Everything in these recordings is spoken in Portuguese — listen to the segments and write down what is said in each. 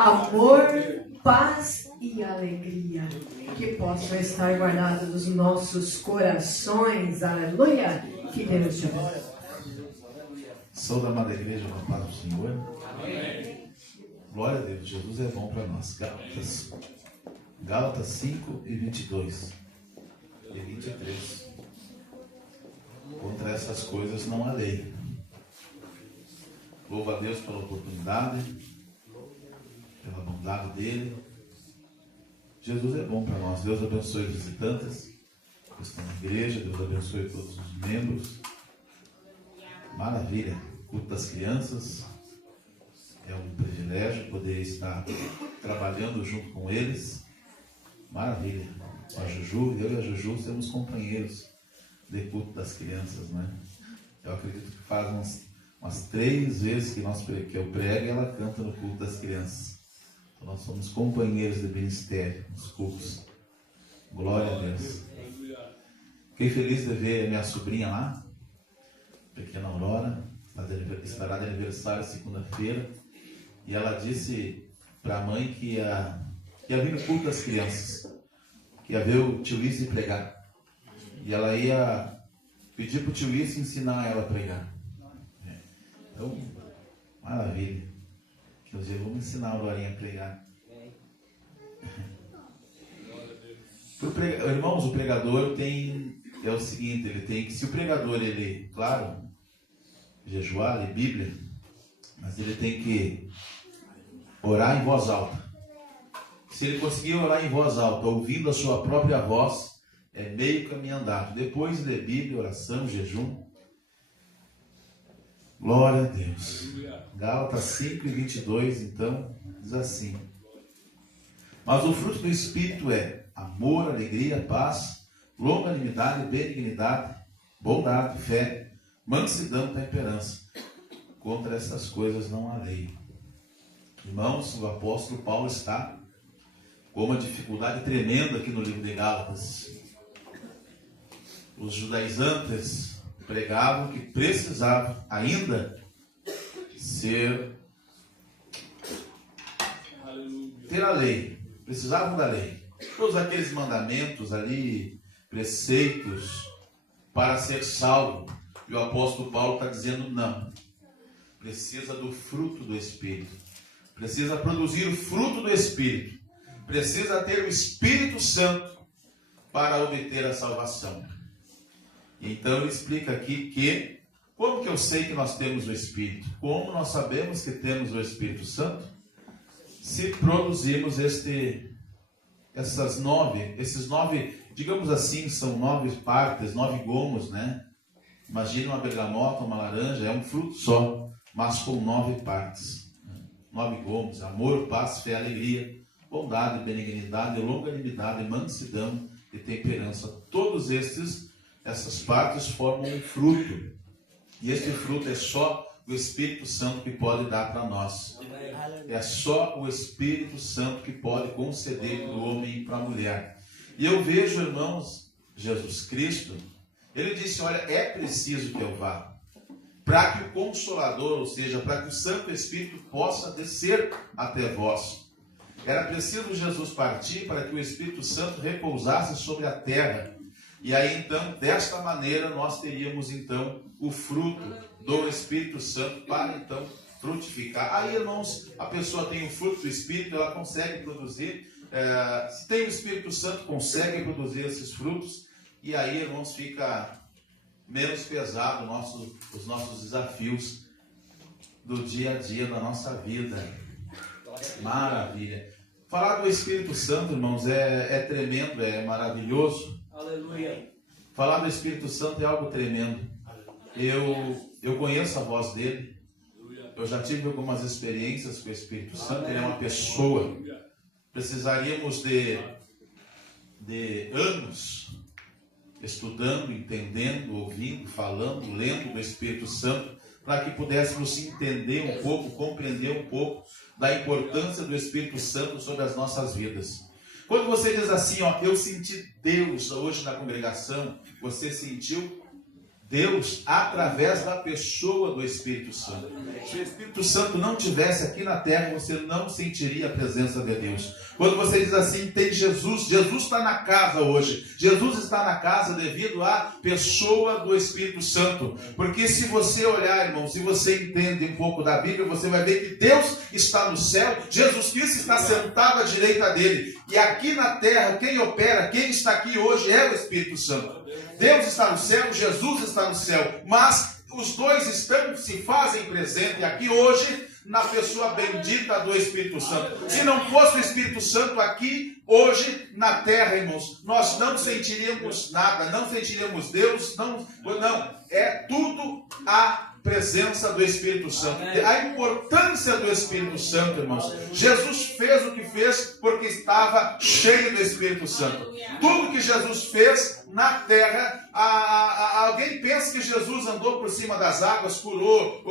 amor, paz e alegria, que possam estar guardados nos nossos corações. Aleluia. Que Deus te abençoe. Sou da amada igreja com a paz do Senhor. Amém. Glória a Deus, Jesus é bom para nós. Gálatas 5 e 22 e 23. Contra essas coisas não há lei. Louvo a Deus pela oportunidade, pela bondade dele. Jesus é bom para nós. Deus abençoe os visitantes que estão na igreja. Deus abençoe todos os membros. Maravilha. Culto das crianças. É um privilégio poder estar trabalhando junto com eles. Maravilha. A Juju, eu e a Juju somos companheiros de culto das crianças, né? Eu acredito que faz umas 3 vezes que eu prego e ela canta no culto das crianças. Então nós somos companheiros de ministério nos cultos. Glória a Deus. Fiquei feliz de ver a minha sobrinha lá, pequena Aurora, estará de aniversário segunda-feira, e ela disse para a mãe que ia vir no culto das crianças, que ia ver o tio Luiz pregar, e ela ia pedir para o tio Luiz ensinar ela a pregar. Então, maravilha. Que hoje eu vou ensinar a Aurorinha a pregar. Irmãos, o pregador é o seguinte, ele tem que, se o pregador, ele, claro, jejuar, ler Bíblia, mas ele tem que orar em voz alta. Se ele conseguir orar em voz alta, ouvindo a sua própria voz, é meio caminho andado. Depois ler Bíblia, oração, jejum. Glória a Deus. Gálatas 5 e 22, então, diz assim: mas o fruto do Espírito é amor, alegria, paz, longanimidade, benignidade, bondade, fé, mansidão, temperança. Contra essas coisas não há lei. Irmãos, o apóstolo Paulo está com uma dificuldade tremenda aqui no livro de Gálatas. Os judaizantes pregavam que precisavam ainda ter a lei, precisavam da lei. Todos aqueles mandamentos ali, preceitos para ser salvo. E o apóstolo Paulo está dizendo não. Precisa do fruto do Espírito. Precisa produzir o fruto do Espírito. Precisa ter o Espírito Santo para obter a salvação. Então ele explica aqui que, como que eu sei que nós temos o Espírito? Como nós sabemos que temos o Espírito Santo? Se produzirmos esses 9, digamos assim, são 9 partes, 9 gomos, né? Imagina uma bergamota, uma laranja, é um fruto só, mas com 9 partes. 9 gomos: amor, paz, fé, alegria, bondade, benignidade, longanimidade, mansidão e temperança. Todos essas partes formam um fruto. E este fruto é só o Espírito Santo que pode dar para nós. É só o Espírito Santo que pode conceder para o homem e para a mulher. E eu vejo, irmãos, Jesus Cristo, ele disse: olha, é preciso que eu vá, para que o Consolador, ou seja, para que o Santo Espírito possa descer até vós. Era preciso Jesus partir para que o Espírito Santo repousasse sobre a terra. E aí então, desta maneira, nós teríamos então o fruto do Espírito Santo para então frutificar. Aí, irmãos, a pessoa tem o fruto do Espírito, ela consegue produzir. Se tem o Espírito Santo, consegue produzir esses frutos. E aí, irmãos, fica menos pesado os nossos desafios do dia a dia da nossa vida. Maravilha. Falar do Espírito Santo, irmãos, é tremendo, é maravilhoso. Aleluia. Falar do Espírito Santo é algo tremendo. Eu conheço a voz dele. Eu já tive algumas experiências com o Espírito Santo. Ele é uma pessoa. Precisaríamos de anos estudando, entendendo, ouvindo, falando, lendo do Espírito Santo, para que pudéssemos entender um pouco, compreender um pouco da importância do Espírito Santo sobre as nossas vidas. Quando você diz assim, ó, eu senti Deus hoje na congregação, você sentiu Deus através da pessoa do Espírito Santo. Se o Espírito Santo não estivesse aqui na terra, você não sentiria a presença de Deus. Quando você diz assim, tem Jesus, Jesus está na casa hoje. Jesus está na casa devido à pessoa do Espírito Santo. Porque se você olhar, irmão, se você entende um pouco da Bíblia, você vai ver que Deus está no céu, Jesus Cristo está sentado à direita dele. E aqui na terra, quem opera, quem está aqui hoje é o Espírito Santo. Deus está no céu, Jesus está no céu, mas os dois se fazem presente aqui hoje na pessoa bendita do Espírito Santo. Se não fosse o Espírito Santo aqui hoje na terra, irmãos, nós não sentiríamos nada, não sentiríamos Deus, não, é tudo a presença do Espírito Santo. A importância do Espírito Santo, irmãos. Jesus fez o que fez porque estava cheio do Espírito Santo. Tudo que Jesus fez na terra, alguém pensa que Jesus andou por cima das águas, curou,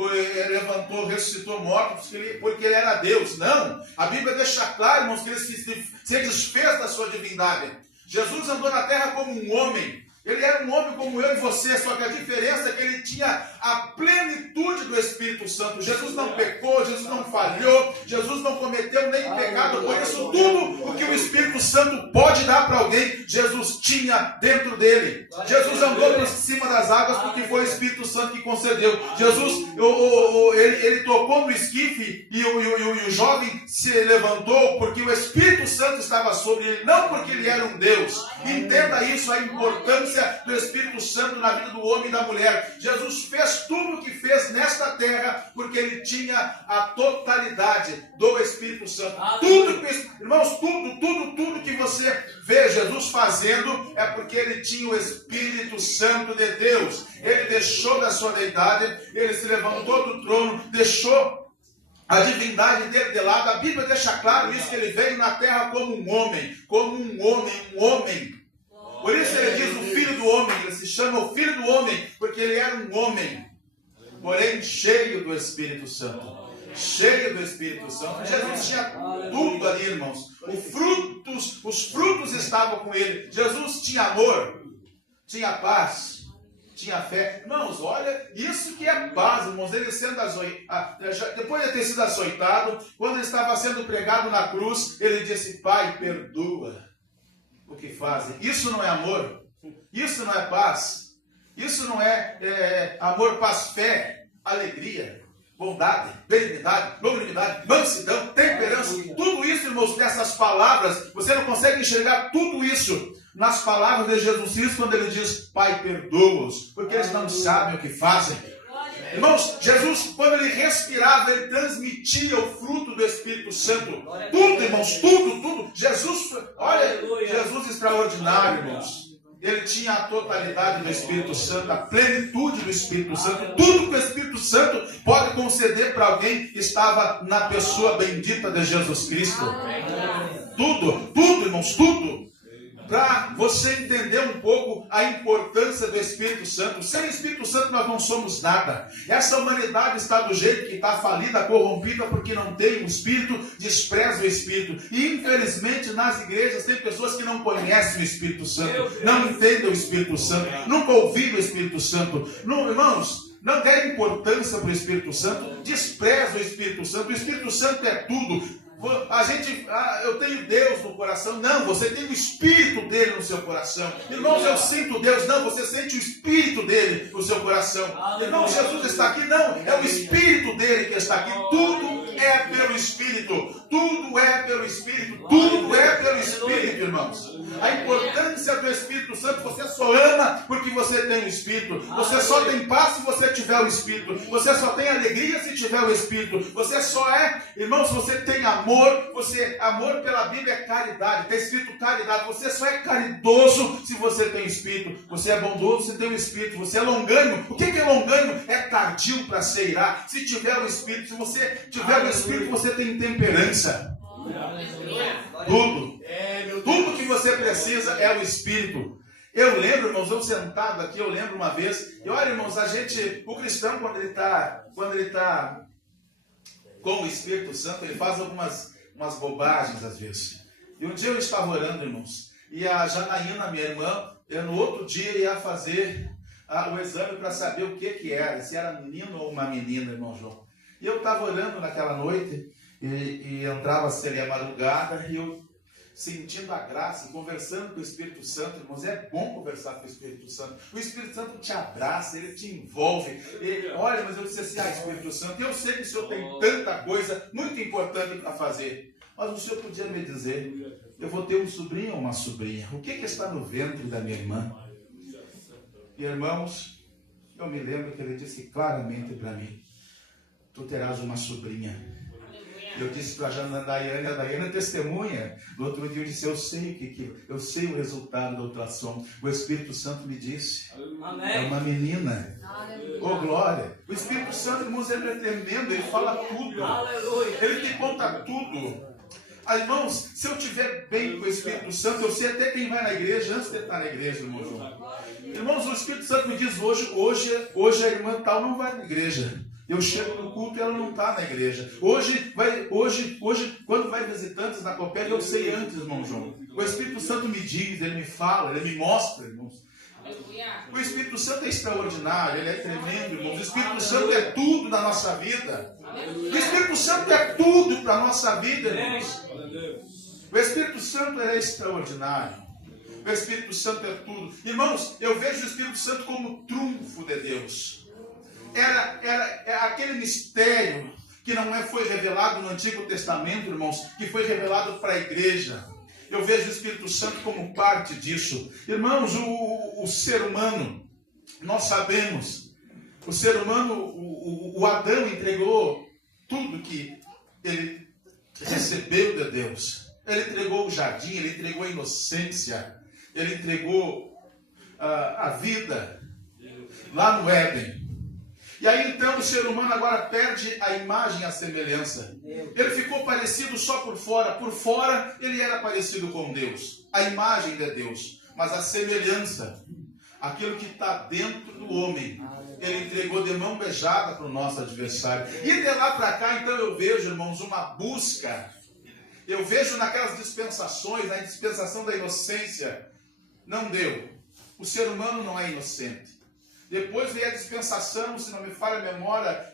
levantou, ressuscitou mortos, porque ele era Deus. Não. A Bíblia deixa claro, irmãos, que ele se desfez da sua divindade. Jesus andou na terra como um homem. Ele era um homem como eu e você, só que a diferença é que ele tinha a plenitude do Espírito Santo. Jesus não pecou, Jesus não falhou, Jesus não cometeu nem pecado. Por isso, tudo o que o Espírito Santo pode dar para alguém, Jesus tinha dentro dele. Jesus andou por cima das águas porque foi o Espírito Santo que concedeu. Jesus, ele tocou no esquife e o jovem se levantou porque o Espírito Santo estava sobre ele, não porque ele era um Deus. Entenda isso, a importância do Espírito Santo na vida do homem e da mulher. Jesus fez tudo o que fez nesta terra porque ele tinha a totalidade do Espírito Santo. Tudo, irmãos, tudo que você vê Jesus fazendo é porque ele tinha o Espírito Santo de Deus. Ele deixou da sua deidade, ele se levantou do trono, deixou a divindade dele de lado. A Bíblia deixa claro isso, que ele veio na terra como um homem. Por isso ele diz o Filho do Homem, ele se chama o Filho do Homem, porque ele era um homem, porém cheio do Espírito Santo. Cheio do Espírito Santo. Jesus tinha tudo ali, irmãos. Os frutos estavam com ele. Jesus tinha amor, tinha paz, tinha fé. Irmãos, olha, isso que é paz, irmãos. Ele sendo depois de ter sido açoitado, quando ele estava sendo pregado na cruz, ele disse, Pai, perdoa o que fazem. Isso não é amor, isso não é paz, isso não é amor, paz, fé, alegria, bondade, benignidade, longanimidade, mansidão, temperança. Tudo isso, irmãos, dessas palavras, você não consegue enxergar tudo isso nas palavras de Jesus Cristo quando ele diz, Pai, perdoa-os, porque eles não sabem o que fazem. Irmãos, Jesus, quando ele respirava, ele transmitia o fruto do Espírito Santo. Tudo, irmãos, tudo. Jesus, olha, Jesus extraordinário, irmãos. Ele tinha a totalidade do Espírito Santo, a plenitude do Espírito Santo. Tudo que o Espírito Santo pode conceder para alguém estava na pessoa bendita de Jesus Cristo. Tudo, irmãos, tudo. Para você entender um pouco a importância do Espírito Santo. Sem o Espírito Santo nós não somos nada. Essa humanidade está do jeito que está, falida, corrompida, porque não tem o Espírito, despreza o Espírito. E infelizmente nas igrejas tem pessoas que não conhecem o Espírito Santo, não entendem o Espírito Santo, nunca ouviram o Espírito Santo. Não, irmãos, não dê importância para o Espírito Santo, despreza o Espírito Santo. O Espírito Santo é tudo. Eu tenho Deus no coração. Não, você tem o Espírito dele no seu coração. Irmãos, eu sinto Deus. Não, você sente o Espírito dele no seu coração. Irmão, Jesus está aqui. Não, é o Espírito dele que está aqui. Tudo é pelo Espírito. Tudo é pelo Espírito. Tudo é pelo Espírito, irmãos. A importância do Espírito Santo, você só ama porque você tem o Espírito. Você só tem paz se você tiver o Espírito. Você só tem alegria se tiver o Espírito. Você só irmãos, você tem amor. Amor pela Bíblia é caridade. Está escrito caridade. Você só é caridoso se você tem o Espírito. Você é bondoso se tem o Espírito. Você é longânimo. O que é longânimo? É tardio para se irar. Se tiver o Espírito, se você tiver o Espírito, você tem temperança. Tudo que você precisa é o Espírito. Eu lembro, irmãos, eu sentado aqui, eu lembro uma vez, e olha, irmãos, o cristão, quando ele está com o Espírito Santo, ele faz umas bobagens às vezes. E um dia eu estava orando, irmãos, e a Janaína, minha irmã, no outro dia ia fazer o exame para saber o que era, se era menino ou uma menina, irmão João. E eu estava orando naquela noite, e entrava-se ali a madrugada, e eu sentindo a graça, conversando com o Espírito Santo, irmãos. É bom conversar com o Espírito Santo. O Espírito Santo te abraça, ele te envolve. Olha, mas eu disse assim, Espírito Santo, eu sei que o Senhor tem tanta coisa muito importante para fazer, mas o Senhor podia me dizer, eu vou ter um sobrinho ou uma sobrinha, o que está no ventre da minha irmã? E, irmãos, eu me lembro que ele disse claramente para mim, tu terás uma sobrinha. Eu disse para a Daiane testemunha. No outro dia eu disse, eu sei o resultado do ultrassom. O Espírito Santo me disse, Amém. É uma menina. Oh, glória. O Espírito Santo, irmãos, ele é tremendo, ele fala tudo. Aleluia. Ele te conta tudo. Irmãos, se eu estiver bem com o Espírito Santo, eu sei até quem vai na igreja antes de estar na igreja, irmão João. Irmãos, o Espírito Santo me diz hoje a irmã tal não vai na igreja. Eu chego no culto e ela não está na igreja. Hoje, quando vai visitantes na Copélia, eu sei antes, irmão João. O Espírito Santo me diz, ele me fala, ele me mostra, irmãos. O Espírito Santo é extraordinário, ele é tremendo, irmãos. O Espírito Santo é tudo na nossa vida. O Espírito Santo é tudo para a nossa vida, irmãos. O Espírito Santo é extraordinário. O Espírito Santo é tudo. Irmãos, eu vejo o Espírito Santo como trunfo de Deus. Era aquele mistério que não foi revelado no Antigo Testamento, irmãos, que foi revelado para a igreja. Eu vejo o Espírito Santo como parte disso. Irmãos, o ser humano, nós sabemos, o ser humano, o Adão entregou tudo que ele recebeu de Deus. Ele entregou o jardim, ele entregou a inocência, ele entregou a vida lá no Éden. E aí então o ser humano agora perde a imagem e a semelhança. Ele ficou parecido só por fora. Por fora ele era parecido com Deus. A imagem de Deus. Mas a semelhança, aquilo que está dentro do homem, ele entregou de mão beijada para o nosso adversário. E de lá para cá então eu vejo, irmãos, uma busca. Eu vejo naquelas dispensações, na dispensação da inocência. Não deu. O ser humano não é inocente. Depois veio a dispensação, se não me falha a memória,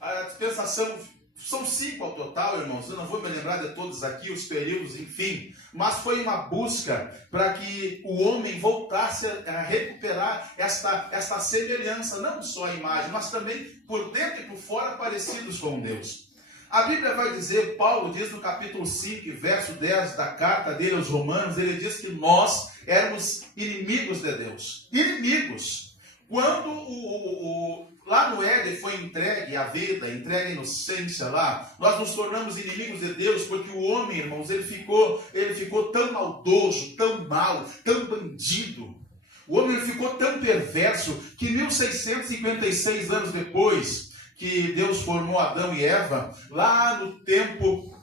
a dispensação, são 5 ao total, irmãos, eu não vou me lembrar de todos aqui, os períodos, enfim, mas foi uma busca para que o homem voltasse a recuperar esta semelhança, não só a imagem, mas também por dentro e por fora parecidos com Deus. A Bíblia vai dizer, Paulo diz no capítulo 5, verso 10 da carta dele aos Romanos, ele diz que nós éramos inimigos de Deus. Inimigos. Quando lá no Éden foi entregue a vida, entregue a inocência lá, nós nos tornamos inimigos de Deus, porque o homem, irmãos, ele ficou tão maldoso, tão mau, tão bandido. O homem ficou tão perverso que 1656 anos depois que Deus formou Adão e Eva, lá no tempo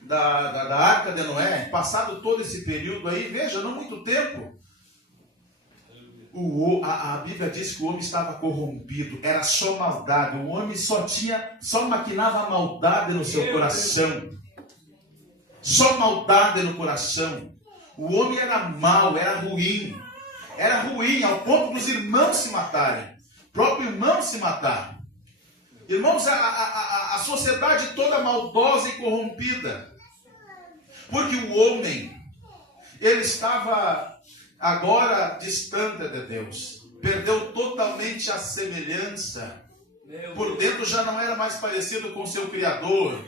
da Arca de Noé, passado todo esse período aí, veja, não muito tempo, a Bíblia diz que o homem estava corrompido, era só maldade, o homem só maquinava maldade no seu coração, só maldade no coração. O homem era mau, era ruim ao ponto dos irmãos se matarem, próprio irmão se matar. Irmãos, a sociedade toda maldosa e corrompida, porque o homem, ele estava agora distante de Deus, perdeu totalmente a semelhança, por dentro já não era mais parecido com o seu Criador,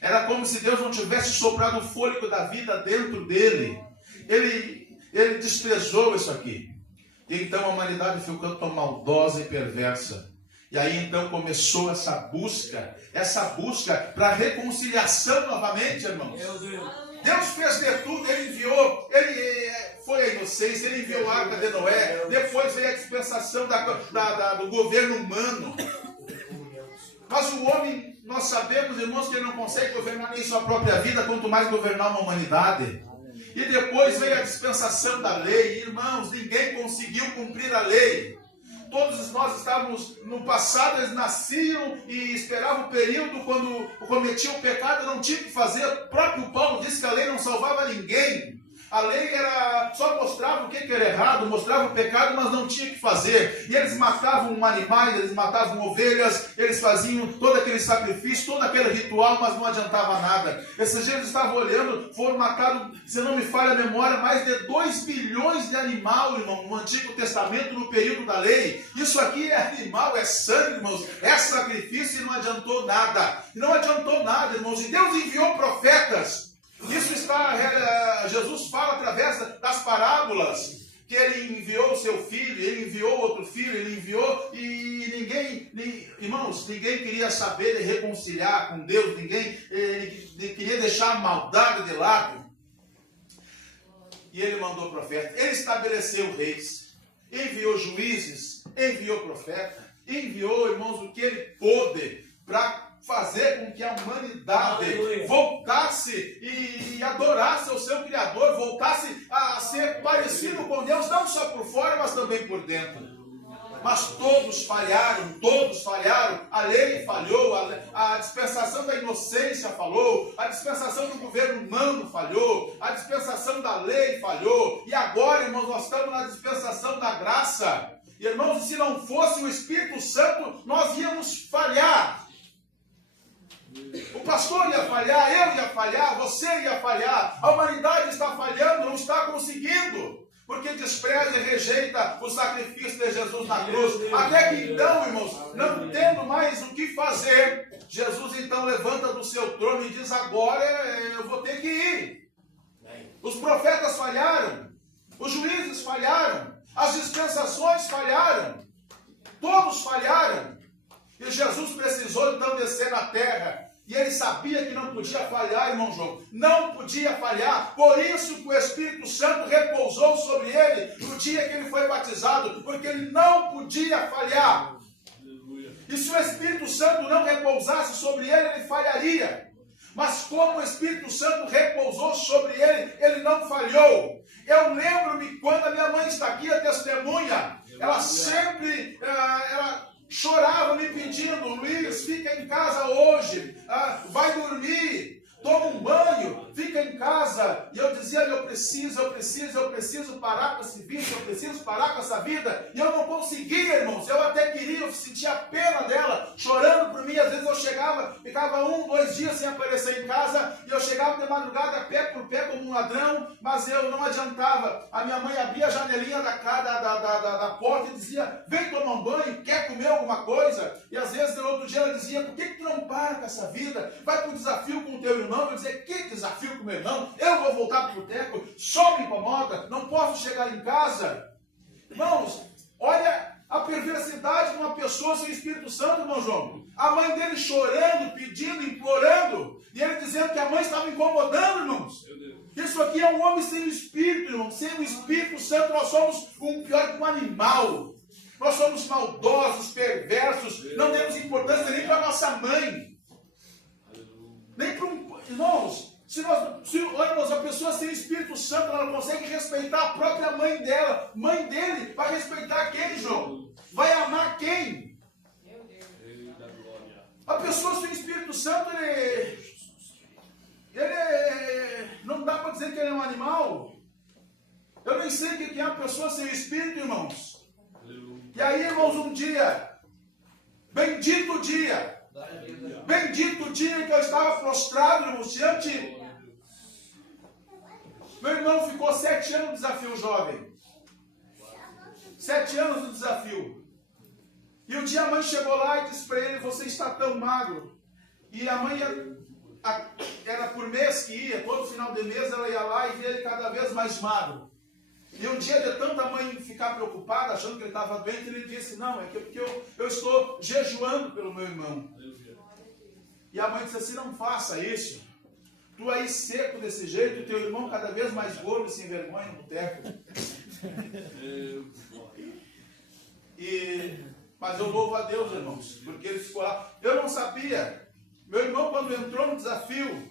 era como se Deus não tivesse soprado o fôlego da vida dentro dele, ele desprezou isso aqui, e então a humanidade ficou tão maldosa e perversa. E aí então começou essa busca para reconciliação novamente, irmãos. Deus fez de tudo, ele enviou, foi a inocência, ele enviou a Arca de Noé, depois veio a dispensação do governo humano. Mas o homem, nós sabemos, irmãos, que ele não consegue governar nem sua própria vida, quanto mais governar uma humanidade. E depois veio a dispensação da lei, irmãos, ninguém conseguiu cumprir a lei. Todos nós estávamos no passado, eles nasciam e esperavam o período quando cometiam o pecado, não tinha o que fazer. O próprio Paulo disse que a lei não salvava ninguém. A lei só mostrava o que era errado, mostrava o pecado, mas não tinha o que fazer. E eles matavam animais, eles matavam ovelhas, eles faziam todo aquele sacrifício, todo aquele ritual, mas não adiantava nada. Esses dias eu estava olhando, foram matados, se não me falha a memória, mais de 2 bilhões de animal, irmão, no Antigo Testamento, no período da lei. Isso aqui é animal, é sangue, irmãos, é sacrifício e não adiantou nada. E não adiantou nada, irmãos. E Deus enviou profetas. Isso Jesus fala através das parábolas, que ele enviou o seu filho, ele enviou outro filho, ele enviou, e irmãos, ninguém queria saber de reconciliar com Deus, ninguém queria deixar a maldade de lado. E ele mandou profeta, ele estabeleceu reis, enviou juízes, enviou profeta, enviou, irmãos, o que ele pôde para fazer com que a humanidade voltasse e adorasse ao seu Criador, voltasse a ser parecido com Deus, não só por fora, mas também por dentro. Mas todos falharam, a lei falhou, a dispensação da inocência falhou, a dispensação do governo humano falhou, a dispensação da lei falhou, e agora, irmãos, nós estamos na dispensação da graça. E, irmãos, se não fosse o Espírito Santo, nós íamos falhar. O pastor ia falhar, eu ia falhar, você ia falhar, a humanidade está falhando, não está conseguindo, porque despreza e rejeita o sacrifício de Jesus na cruz. Até que então, irmãos, não tendo mais o que fazer, Jesus então levanta do seu trono e diz: agora eu vou ter que ir. Os profetas falharam, os juízes falharam, as dispensações falharam, todos falharam. E Jesus precisou então descer na terra. E ele sabia que não podia falhar, irmão João. Não podia falhar. Por isso que o Espírito Santo repousou sobre ele no dia que ele foi batizado. Porque ele não podia falhar. E se o Espírito Santo não repousasse sobre ele, ele falharia. Mas como o Espírito Santo repousou sobre ele, ele não falhou. Eu lembro-me quando a minha mãe está aqui, a testemunha. Ela sempre... chorava me pedindo: Luiz, fica em casa hoje, vai dormir, toma um banho, fica em casa. E eu dizia: eu preciso parar com esse vício, eu preciso parar com essa vida. E eu não conseguia, irmãos. Eu até queria, eu sentia pena dela, chorando por mim. Às vezes eu chegava, ficava 1, 2 dias sem aparecer em casa, e eu chegava de madrugada, pé por pé, como um ladrão, mas eu não adiantava. A minha mãe abria a janelinha da porta e dizia: vem tomar um banho, quer comer alguma coisa? E às vezes, no outro dia, ela dizia: por que tu não para com essa vida? Vai para o desafio com o teu irmão. Eu dizia: que desafio com o meu irmão? Eu vou voltar para o boteco, só me incomoda, não posso chegar em casa. Irmãos, olha a perversidade de uma pessoa sem Espírito Santo, irmão João. A mãe dele chorando, pedindo, implorando, e ele dizendo que a mãe estava incomodando, irmãos. Isso aqui é um homem sem o Espírito, irmão. Sem o Espírito Santo, nós somos pior que um animal. Nós somos maldosos, perversos, não demos importância nem para a nossa mãe. Nem para um... Irmãos, irmãos, a pessoa sem Espírito Santo, ela não consegue respeitar a própria mãe dela. Mãe dele vai respeitar quem, João? Vai amar quem? A pessoa sem Espírito Santo, não dá para dizer que ele é um animal. Eu nem sei o que é uma pessoa sem Espírito, irmãos. E aí, irmãos, um dia, bendito o dia que eu estava prostrado, irmãos, diante. Meu irmão ficou 7 anos no desafio jovem. 7 anos no desafio. E um dia a mãe chegou lá e disse para ele: você está tão magro. E a mãe era por mês que ia, todo final de mês ela ia lá e via ele cada vez mais magro. E um dia, de tanta mãe ficar preocupada, achando que ele estava doente, ele disse: não, é porque eu estou jejuando pelo meu irmão. E a mãe disse assim: não faça isso. Tu aí seco desse jeito, e teu irmão cada vez mais gordo e sem vergonha no boteco. Mas eu louvo a Deus, irmãos, porque ele ficou lá. Eu não sabia. Meu irmão, quando entrou no desafio,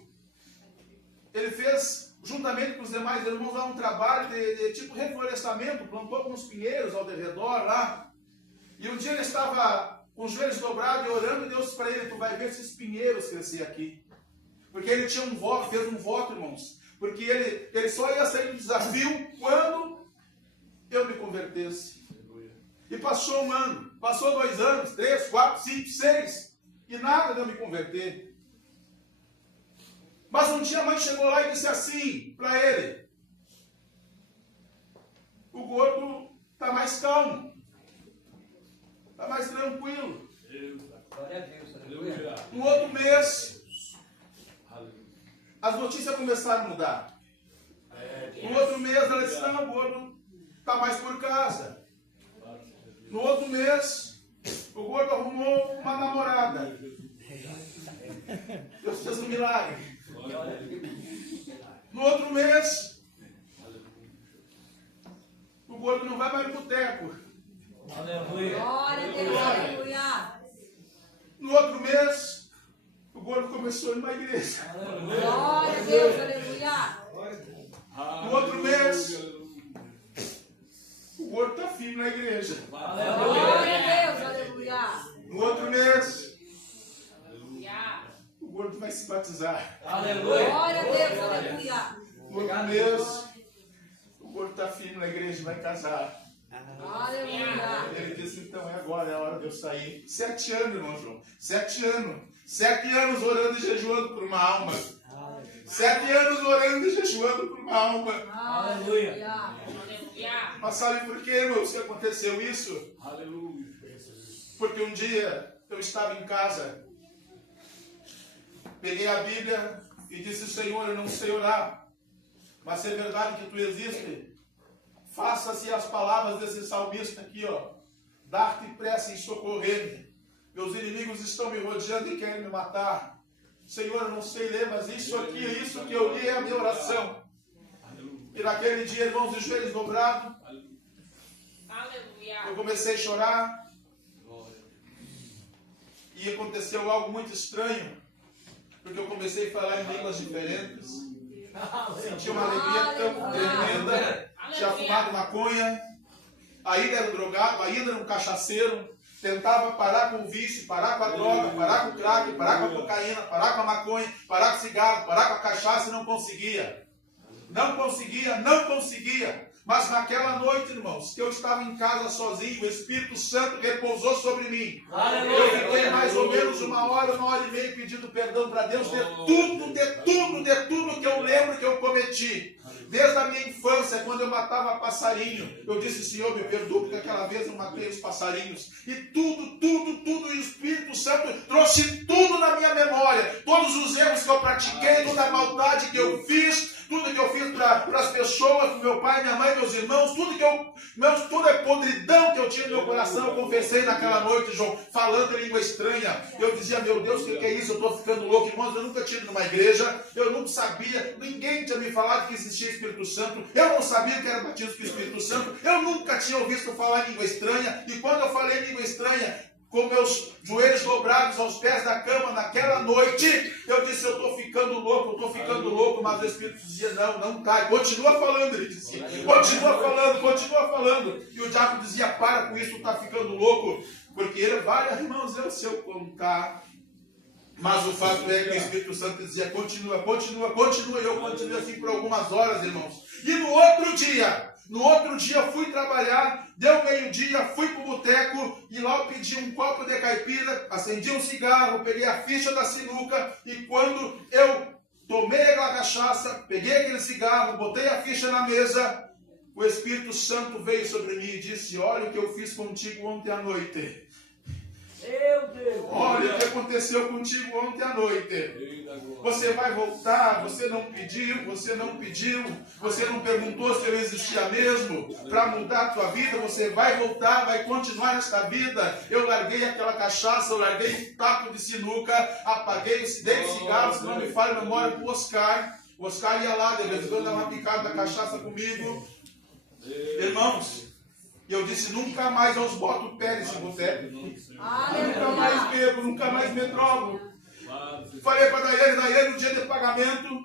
ele fez, juntamente com os demais irmãos, lá um trabalho de tipo reflorestamento, plantou com uns pinheiros ao redor lá. E um dia ele estava com os joelhos dobrados e orando, e Deus para ele: tu vai ver esses pinheiros crescer aqui. Porque ele tinha um voto, fez um voto, irmãos. Porque ele só ia sair do desafio quando eu me convertesse. E passou 1 ano, passou 2 anos, 3, 4, 5, 6, e nada de eu me converter. Mas um dia a mãe chegou lá e disse assim para ele: o gordo está mais calmo, está mais tranquilo. Glória a Deus, aleluia. No outro mês, as notícias começaram a mudar. No outro mês, ela disse: não, o gordo está mais por casa. No outro mês, o gordo arrumou uma namorada. Deus fez um milagre. No outro mês, o gordo não vai mais no boteco. Aleluia. Glória a Deus, aleluia. No outro mês, o gordo começou a ir na igreja. Glória a Deus, aleluia. No outro mês, o gordo está firme na igreja. Glória a Deus, aleluia. No outro mês, o gordo vai se batizar. Aleluia. Glória a Deus, aleluia. No outro mês, o gordo está firme na igreja e vai casar. Aleluia. Ele disse: então é agora, é a hora de eu sair. 7 anos, irmão João. 7 anos. 7 anos orando e jejuando por uma alma. 7 anos orando e jejuando por uma alma. Aleluia. Mas sabe por quê, irmãos, que aconteceu isso? Aleluia. Porque um dia eu estava em casa, peguei a Bíblia e disse: Senhor, eu não sei orar, mas se é verdade que tu existe, faça-se as palavras desse salmista aqui, ó: dar-te pressa em socorrer-me. Meus inimigos estão me rodeando e querem me matar. Senhor, eu não sei ler, mas isso aqui, isso que eu li é a minha oração. E naquele dia, irmãos, de joelhos dobrados, eu comecei a chorar. E aconteceu algo muito estranho, porque eu comecei a falar em línguas diferentes. Senti uma alegria tão tremenda. Tinha fumado maconha, ainda era um drogado, ainda era um cachaceiro. Tentava parar com o vício, parar com a droga, parar com o crack, parar com a cocaína, parar com a maconha, parar com o cigarro, parar com a cachaça, e não conseguia. Não conseguia, não conseguia. Mas naquela noite, irmãos, que eu estava em casa sozinho, o Espírito Santo repousou sobre mim. Eu fiquei mais ou menos 1 hora, 1h30 pedindo perdão para Deus de tudo que eu lembro que eu cometi. Desde a minha infância, quando eu matava passarinho, eu disse: Senhor, me perdoa, porque aquela vez eu matei os passarinhos. E tudo, e o Espírito Santo trouxe tudo na minha memória. Todos os erros que eu pratiquei, toda a maldade que eu fiz, tudo que eu fiz para as pessoas, para meu pai, minha mãe, meus irmãos, toda a podridão que eu tinha no meu coração, eu confessei naquela noite, João, falando em língua estranha. Eu dizia: meu Deus, o que é isso? Eu estou ficando louco. Irmãos, eu nunca tinha ido numa igreja, eu nunca sabia, ninguém tinha me falado que existia Espírito Santo, eu não sabia que era batismo com o Espírito Santo, eu nunca tinha ouvido falar em língua estranha, e quando eu falei em língua estranha, com meus joelhos dobrados aos pés da cama, naquela noite, eu disse: eu estou ficando louco, mas o Espírito dizia: não cai, continua falando, ele dizia, continua falando, e o diabo dizia: para com isso, tu está ficando louco, porque ele, vários irmãos, se eu contar, mas o fato é que o Espírito Santo dizia: continua, e eu continuei assim por algumas horas, irmãos, e no outro dia eu fui trabalhar, deu meio-dia, fui para o boteco e lá eu pedi um copo de caipira, acendi um cigarro, peguei a ficha da sinuca e quando eu tomei aquela cachaça, peguei aquele cigarro, botei a ficha na mesa, o Espírito Santo veio sobre mim e disse: olha o que eu fiz contigo ontem à noite. Meu Deus. Olha o que aconteceu contigo ontem à noite. Você vai voltar, você não pediu, você não perguntou se eu existia mesmo para mudar a tua vida, você vai voltar, vai continuar nesta vida. Eu larguei aquela cachaça, eu larguei o taco de sinuca, apaguei, dei cigarro, se não me falha a memória, para o Oscar. O Oscar ia lá, de vez em quando dava uma picada da cachaça comigo. Irmãos, e eu disse: nunca mais eu boto o pé nesse boteco. Nunca mais bebo, nunca mais me drogo. Falei para Daiane, no dia de pagamento,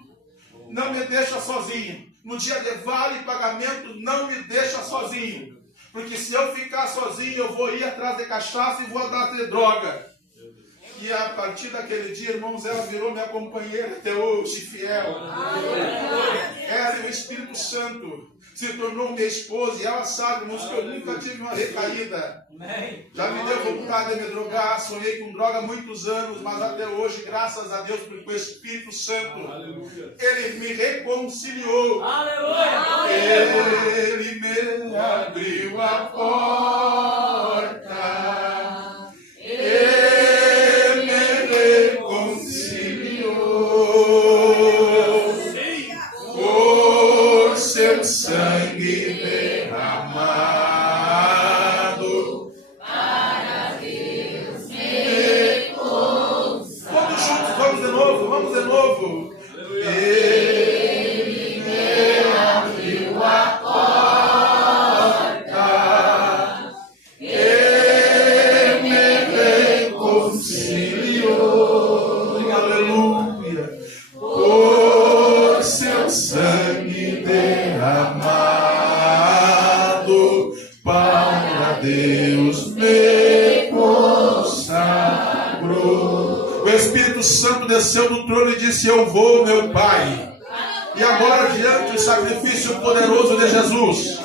não me deixa sozinho. No dia de vale pagamento, não me deixa sozinho. Porque se eu ficar sozinho, eu vou ir atrás de cachaça e vou atrás de droga. que a partir daquele dia, irmãos, ela virou minha companheira até hoje, fiel. Ela e o Espírito Santo se tornou minha esposa, e ela sabe, irmãos, que eu nunca tive uma recaída. Já me deu vontade de me drogar, sonhei com droga há muitos anos, mas até hoje, graças a Deus, porque o Espírito Santo, Ele me reconciliou. Ele me abriu a porta. Ele me reconciliou. Por seu sangue derramado. Para Deus me consagrar. Todos juntos, vamos de novo, vamos de novo. Ele me abriu a porta. Ele me reconciliou. Aleluia. Por seu sangue derramado, para Deus me consagrou. O Espírito Santo desceu do trono e disse: eu vou, meu Pai. E agora, diante do sacrifício poderoso de Jesus,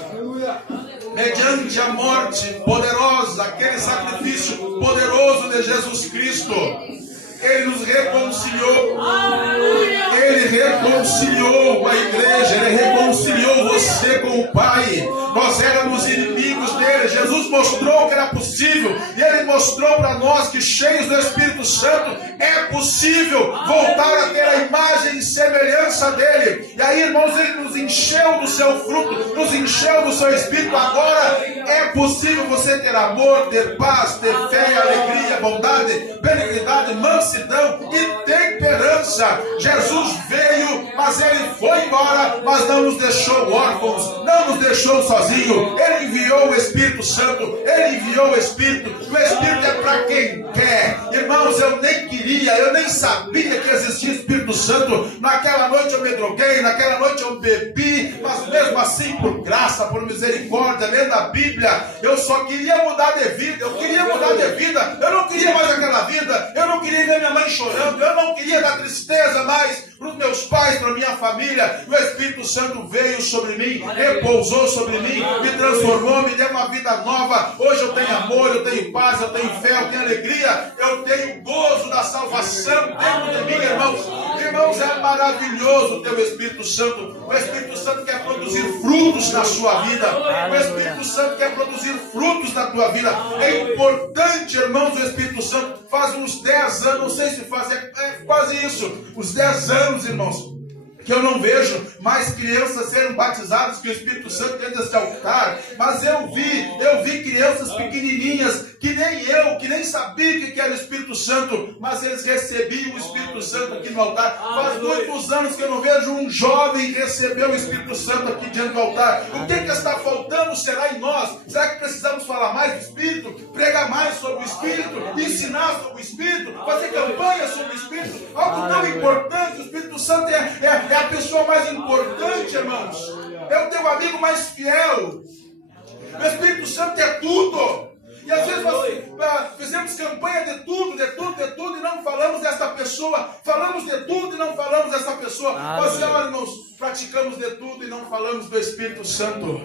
mediante a morte poderosa, aquele sacrifício poderoso de Jesus Cristo, Ele nos reconciliou. Ele reconciliou a igreja. Ele reconciliou você com o Pai. Nós éramos inimigos dele. Jesus mostrou que era possível. E Ele mostrou para nós que, cheios do Espírito Santo, é possível voltar a ter a imagem e semelhança dele. E aí, irmãos, Ele nos encheu do seu fruto, nos encheu do seu Espírito. Agora é possível você ter amor, ter paz, ter fé, alegria, bondade, benignidade, mansidão e temperança. Jesus veio, mas Ele foi embora, mas não nos deixou órfãos, não nos deixou sozinhos. Ele enviou o Espírito Santo, Ele enviou o Espírito. O Espírito é para quem quer. Irmãos, eu nem queria, eu nem sabia que existia Espírito Santo. Naquela noite eu me droguei, naquela noite eu bebi, mas mesmo assim, por graça, por misericórdia, lendo a Bíblia, eu só queria mudar de vida. Eu queria mudar de vida. Eu não queria mais aquela vida. Eu não queria ver minha mãe chorando. Eu não queria dar tristeza mais para os meus pais, para a minha família. O Espírito Santo veio sobre mim, repousou sobre mim, me transformou, me deu uma vida nova. Hoje eu tenho amor, eu tenho paz, eu tenho fé, eu tenho alegria, eu tenho gozo da salvação dentro de mim, irmãos. Irmãos, é maravilhoso ter o Espírito Santo. O Espírito Santo quer produzir frutos na sua vida. O Espírito Santo quer produzir frutos na tua vida. É importante, irmãos, o Espírito Santo. Faz uns 10 anos, não sei se faz, é quase isso. Uns 10 anos, irmãos, que eu não vejo mais crianças serem batizadas com o Espírito Santo dentro desse altar. Mas eu vi crianças pequenininhas, que nem sabia que era o Espírito Santo, mas eles recebiam o Espírito Santo aqui no altar. Faz muitos anos que eu não vejo um jovem receber o Espírito Santo aqui diante do altar. O que está faltando será em nós? Será que precisamos falar mais do Espírito? Pregar mais sobre o Espírito? Ensinar sobre o Espírito? Fazer campanha sobre o Espírito? Algo tão importante. O Espírito Santo é a pessoa mais importante, irmãos. É o teu amigo mais fiel. O Espírito Santo é tudo. E às vezes nós fizemos campanha de tudo, e não falamos dessa pessoa. Falamos de tudo e não falamos dessa pessoa. Nós, irmãos, praticamos de tudo e não falamos do Espírito Santo.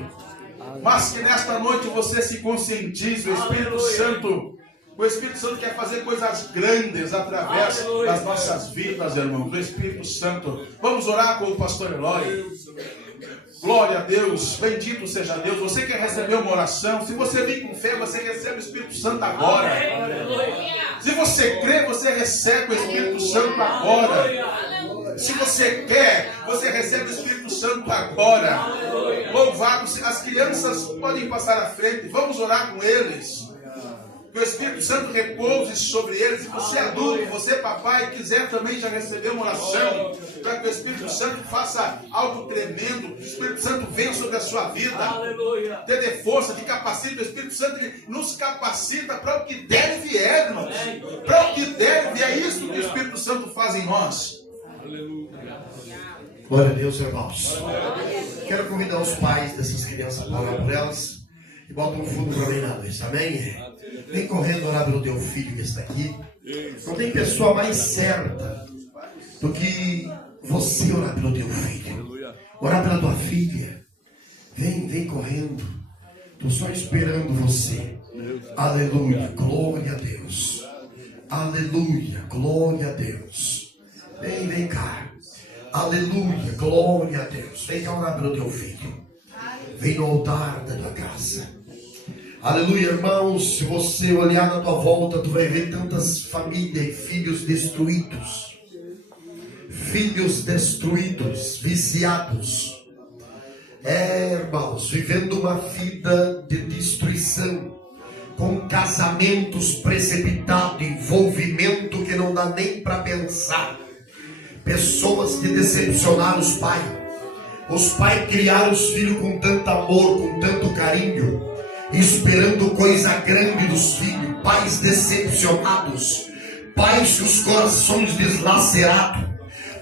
Mas que nesta noite você se conscientize. O Espírito Santo, o Espírito Santo quer fazer coisas grandes através das nossas vidas, irmãos. O Espírito Santo. Vamos orar com o pastor Eloy. Glória a Deus, bendito seja Deus. Você quer receber uma oração? Se você vem com fé, você recebe o Espírito Santo agora. Se você crê, você recebe o Espírito Santo agora. Se você quer, você recebe o Espírito Santo agora. Louvado, as crianças podem passar à frente. Vamos orar com eles. Que o Espírito Santo repouse sobre eles. Se você é adulto, você papai, quiser também já receber uma oração, para que o Espírito Santo faça algo tremendo. Que o Espírito Santo venha sobre a sua vida. Te dê força, te capacita. O Espírito Santo nos capacita para o que deve vier, irmãos. Para o que deve vier. É isso que o Espírito Santo faz em nós. Glória a Deus, irmãos. Quero convidar os pais dessas crianças para orar por elas. E bota um fundo para mim na noite, amém? Vem correndo orar pelo teu filho que está aqui. Não tem pessoa mais certa do que você orar pelo teu filho, orar pela tua filha. Vem correndo. Estou só esperando você. Aleluia, glória a Deus. Aleluia, glória a Deus. Vem cá. Aleluia, glória a Deus. Vem cá orar pelo teu filho. Vem no altar da tua casa. Aleluia, irmãos. Se você olhar na tua volta, tu vai ver tantas famílias e filhos destruídos. Filhos destruídos, viciados. Irmãos, vivendo uma vida de destruição, com casamentos precipitados, envolvimento que não dá nem para pensar. Pessoas que decepcionaram os pais. Os pais criaram os filhos com tanto amor, com tanto carinho, esperando coisa grande dos filhos. Pais decepcionados, pais com os corações deslacerados,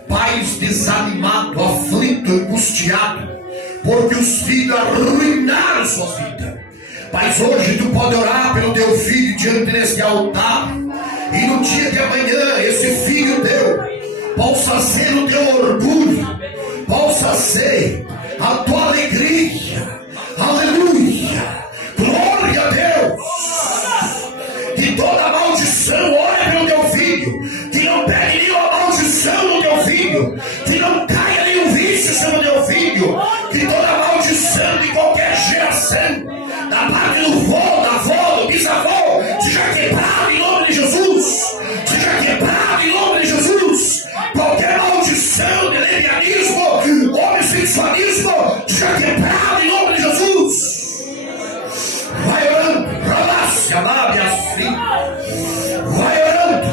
pais desanimados, aflitos, angustiados, porque os filhos arruinaram sua vida. Mas hoje tu pode orar pelo teu filho diante desse altar, e no dia de amanhã esse filho teu possa ser o teu orgulho, possa ser a tua alegria. Aleluia, glória a Deus. Que toda maldição olhe pelo teu filho, que não pegue nenhuma maldição no teu filho, que não caia nenhum vício sobre o teu filho, que toda maldição de qualquer geração, da parte do vô, da avó, do bisavô, seja quebrada em nome de Jesus. Seja quebrada em nome de Jesus. Qualquer maldição de lesbianismo, homossexualismo, seja quebrada em nome de Jesus. Vai orando, vai orando.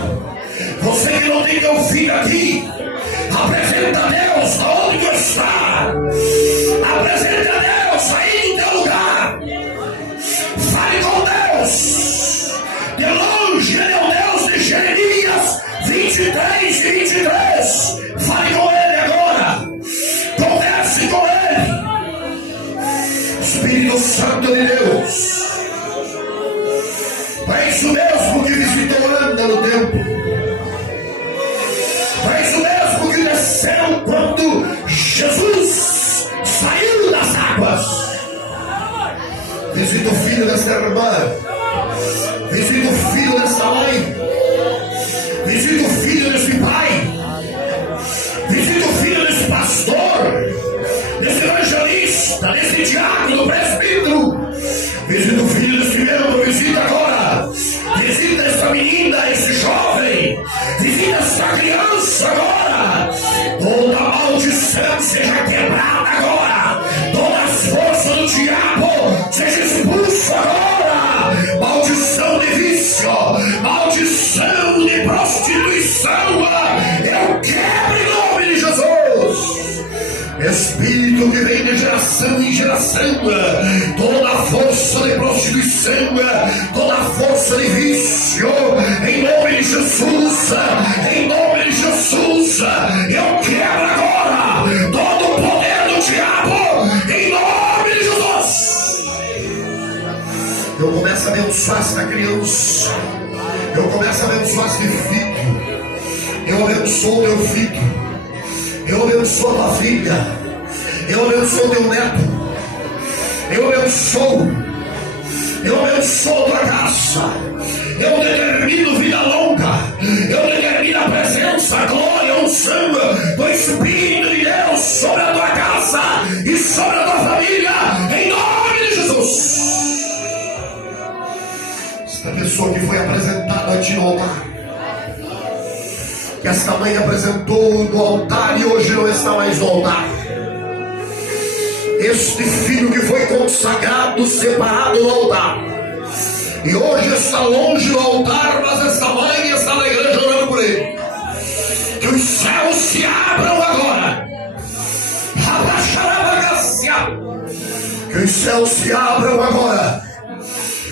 Você que não tem teu filho aqui, apresenta a Deus aonde tu está. Apresenta a Deus aí no teu lugar. Fale com Deus. De longe ele é o Deus de Jeremias 23 e 23. Fale com ele agora. Converse com ele. Espírito Santo de Deus. É isso mesmo que visitou Anda no templo. É isso mesmo que desceu quando Jesus saiu das águas. Visita o filho dessa irmã. Visita o filho dessa mãe. Visita o filho desse pai. Visita o filho desse pastor, desse evangelista, desse diácono, do presbítero. Visita o filho desse membro. Visita agora. Visita essa menina, esse jovem. Visita essa criança agora. Toda maldição seja quebrada agora. Toda as forças do diabo seja expulsa agora. Maldição de vício, maldição de prostituição, eu quebro em nome de Jesus. Espírito que vem de geração em geração, toda a força de prostituição, toda a força de vício, em nome de Jesus, em nome de Jesus, eu quebro agora todo o poder do diabo, em nome de Jesus. Eu começo a abençoar essa criança, eu começo a abençoar esse filho, eu abençoo teu filho, eu abençoo a tua filha, eu abençoo teu neto, eu abençoo tua casa, eu determino vida longa, eu determino a presença, a glória, a unção do Espírito de Deus sobre a tua casa e sobre a tua família, em nome de Jesus. Esta pessoa que foi apresentada a ti no altar, que esta mãe apresentou no altar e hoje não está mais no altar. Este filho que foi consagrado, separado no altar, e hoje está longe do altar, mas esta mãe está na igreja orando por ele. Que os céus se abram agora. Que os céus se abram agora.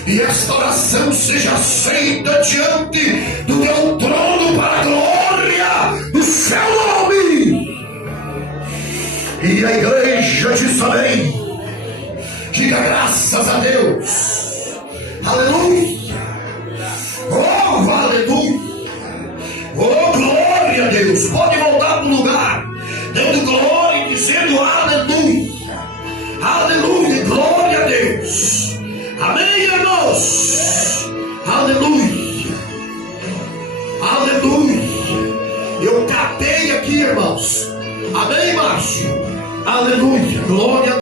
E esta oração seja aceita diante do teu trono para a glória do seu nome. E a igreja diz amém. Diga graças a Deus. Aleluia. Oh, aleluia. aqui, irmãos. Amém, Márcio? Aleluia. Glória a